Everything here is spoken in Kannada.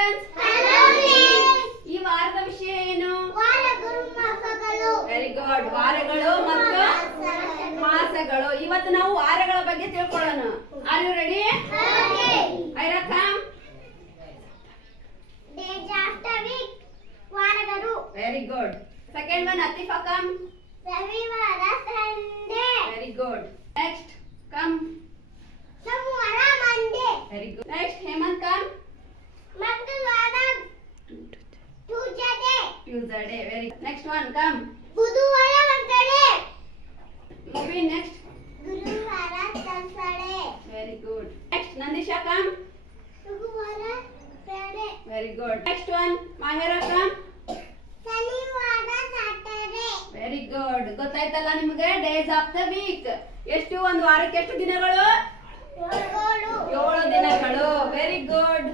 ಸ್ಟೂಡೆಂಟ್ಸ್, ಈ ವಾರದ ವಿಷಯ ಏನು? Very good. ವಾರಗಳು ಮತ್ತು ಮಾಸಗಳು. ಇವತ್ತು ನಾವು ವಾರಗಳ ಬಗ್ಗೆ ತಿಳ್ಕೊಳ್ಳೋಣ. Are you ready? Aira come. Very good. Second one Atifa come. ರವಿವಾರ Sunday. Very good. Next come. ಸೋಮವಾರ Monday. Very good. Next Hemant come. ಮಂಗಳವಾರ Tuesday. Tuesday. Very good. Next one come. ಬುಧವಾರ ವೆನ್ಸ್ಡೇ. ಮೂವಿ ನೆಕ್ಸ್ಟ್. ಗುರುವಾರ Thursday. Very good. Next Nandisha come. ಶುಕ್ರವಾರ Friday. Very good. Next one Mahira come. ಶನಿವಾರ ಸ್ಯಾಟರ್ಡೇ. Very good. ಗೊತ್ತಾಯ್ತಲ್ಲ ನಿಮಗೆ ಡೇಸ್ ಆಫ್ ದ ವೀಕ್. ಎಷ್ಟು ಒಂದು ವಾರಕ್ಕೆ ಎಷ್ಟು ದಿನಗಳು? 7 7 ದಿನಗಳು. Very good.